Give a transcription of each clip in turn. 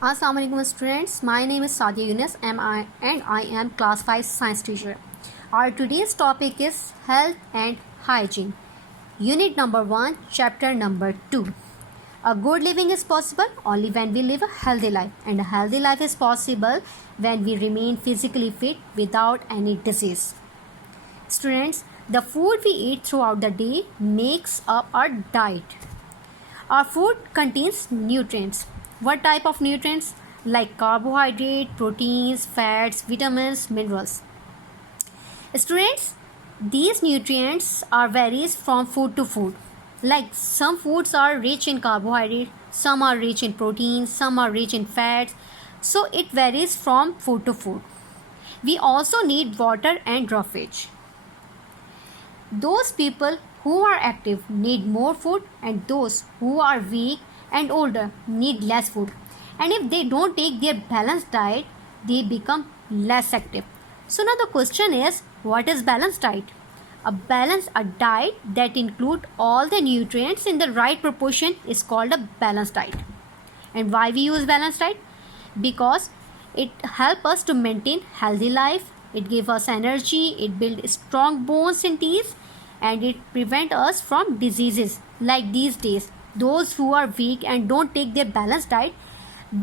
Assalamu alaikum students, my name is Sadia Yunus and I am class 5 science teacher. Our today's topic is health and hygiene. Unit number 1, chapter number 2. A good living is possible only when we live a healthy life, and a healthy life is possible when we remain physically fit without any disease. Students, the food we eat throughout the day makes up our diet. Our food contains nutrients. What type of nutrients? Like carbohydrate, proteins, fats, vitamins, minerals. Students, these nutrients are varies from food to food. Like some foods are rich in carbohydrate, some are rich in proteins, some are rich in fats. So it varies from food to food. We also need water and roughage. Those people who are active need more food, and those who are weak and older need less food. And if they don't take their balanced diet, they become less active. So now the question is, what is balanced diet? A diet that include all the nutrients in the right proportion is called a balanced diet. And why we use balanced diet? Because it help us to maintain healthy life, it give us energy, it build strong bones and teeth, and it prevent us from diseases. Like these days, those who are weak and don't take their balanced diet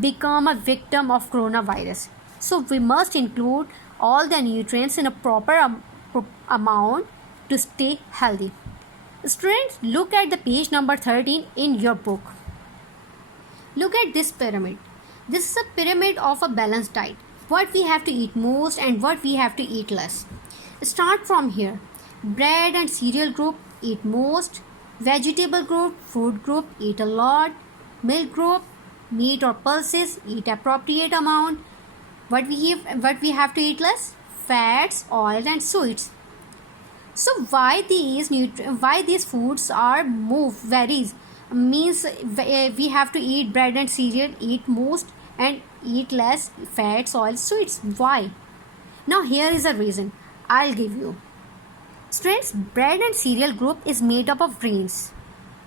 become a victim of coronavirus. So we must include all the nutrients in a proper amount to stay healthy. Students, look at the page number 13 in your book. Look at this pyramid. This is a pyramid of a balanced diet. What we have to eat most and what we have to eat less. Start from here. Bread and cereal group, eat most. Vegetable group, food group, eat a lot. Milk group, meat or pulses, eat appropriate amount. What we have to eat less? Fats, oil and sweets. So why these foods are varies means we have to eat bread and cereal, eat most, and eat less fats, oil, sweets. Why? Now here is a reason I'll give you. Students, bread and cereal group is made up of grains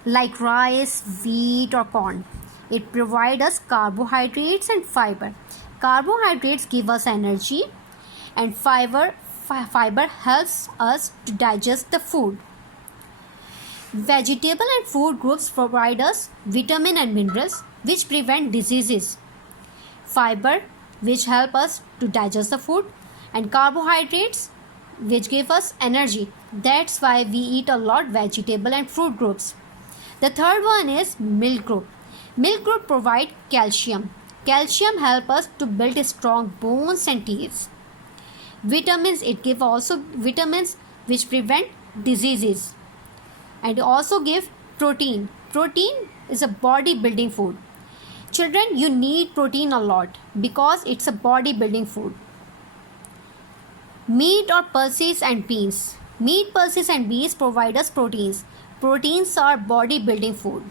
like rice, wheat or corn. It provides us carbohydrates and fiber. Carbohydrates give us energy, and fiber helps us to digest the food. Vegetable and food groups provide us vitamin and minerals which prevent diseases. Fiber which help us to digest the food, and carbohydrates which give us energy. That's why we eat a lot vegetable and fruit groups. The third one is milk group. Milk group provide calcium. Calcium help us to build strong bones and teeth. Vitamins, it give also vitamins which prevent diseases. And also give protein. Protein is a body building food. Children, you need protein a lot because it's a body building food. Meat or pulses and beans. Meat, pulses and beans provide us proteins. Proteins are body building food.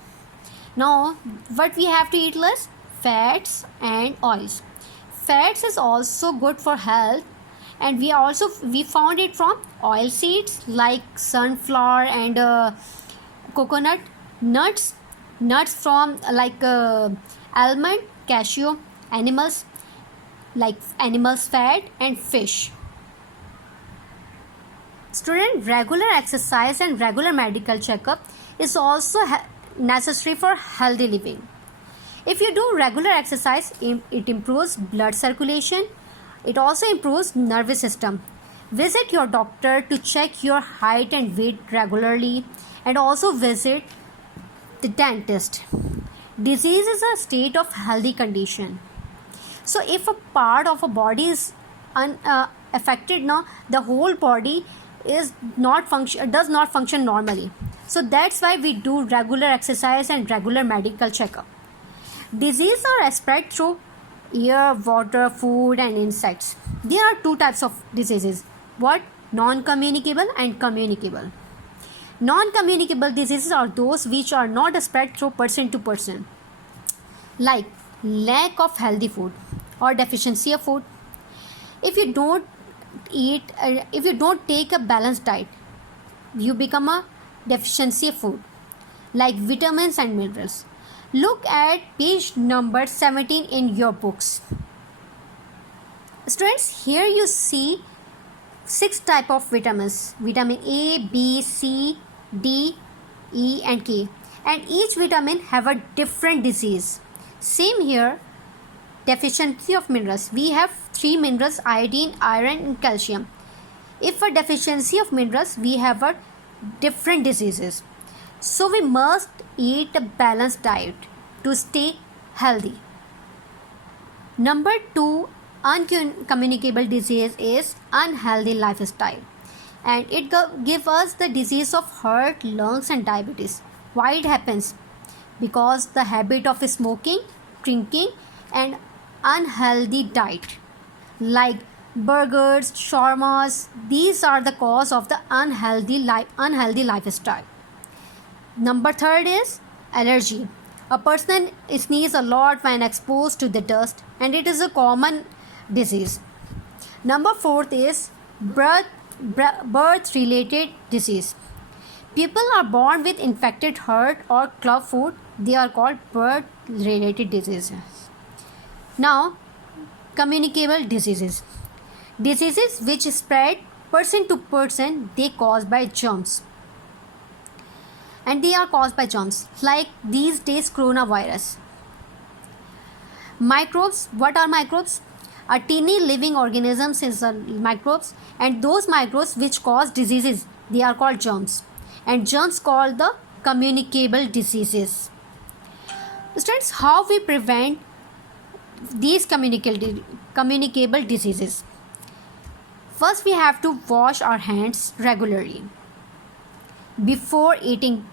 Now, what we have to eat less? Fats and oils. Fats is also good for health, and we found it from oil seeds like sunflower and coconut. Nuts from like almond, cashew, animals fat, and fish. Student, regular exercise and regular medical checkup is also necessary for healthy living. If you do regular exercise, it improves blood circulation. It also improves nervous system. Visit your doctor to check your height and weight regularly, and also visit the dentist. Disease is a state of healthy condition. So if a part of a body is affected, now the whole body does not function normally. So that's why we do regular exercise and regular medical checkup. Diseases are spread through air, water, food and insects. There are two types of diseases. What? Non-communicable and communicable. Non-communicable diseases are those which are not spread through person to person, like lack of healthy food or deficiency of food. If you don't take a balanced diet, you become a deficiency of food like vitamins and minerals. Look at page number 17 in your books. Students, here you see 6 type of vitamins: vitamin A, B, C, D, E and K, and each vitamin have a different disease. Same here, deficiency of minerals. We have 3 minerals: iodine, iron and calcium. If a deficiency of minerals, we have a different diseases. So we must eat a balanced diet to stay healthy. Number 2 uncommunicable disease is unhealthy lifestyle, and it give us the disease of heart, lungs and diabetes. Why it happens? Because the habit of smoking, drinking and unhealthy diet like burgers, shawarmas, these are the cause of the unhealthy lifestyle. Number 3 is allergy. A person sneezes a lot when exposed to the dust, and it is a common disease. Number 4 is birth related disease. People are born with infected heart or club foot. They are called birth related diseases. Now, communicable diseases. Diseases which spread person to person, they caused by germs. And they are caused by germs, like these days coronavirus. Microbes. What are microbes? A teeny living organisms is microbes, and those microbes which cause diseases, they are called germs, and germs called the communicable diseases. Students, how we prevent these communicable diseases? First, we have to wash our hands regularly before eating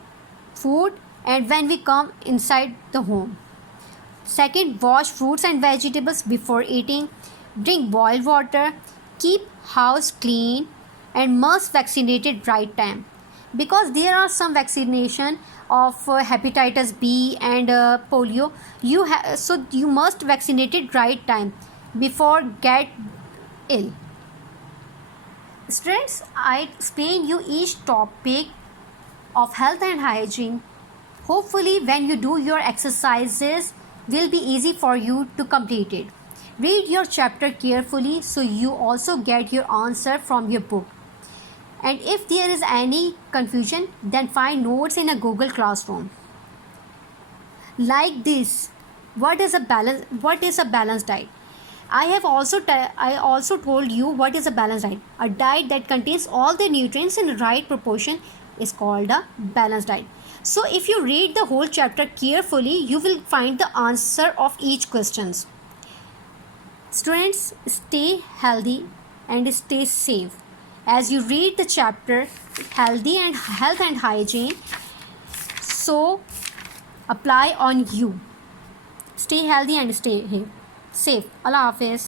food and when we come inside the home. Second, wash fruits and vegetables before eating. Drink boiled water. Keep house clean and must vaccinate at right time, because there are some vaccination of hepatitis B and polio. So you must vaccinate at right time before get ill. Students, I explain you each topic of health and hygiene. Hopefully when you do your exercises will be easy for you to complete it. Read your chapter carefully so you also get your answer from your book. And if there is any confusion, then find notes in a Google Classroom. Like this, what is a balanced diet? I also told you what is a balanced diet. A diet that contains all the nutrients in the right proportion is called a balanced diet. So if you read the whole chapter carefully, you will find the answer of each questions. Students, stay healthy and stay safe. As you read the chapter healthy and health and hygiene, so apply on you. Stay healthy and stay safe. Allah Hafiz.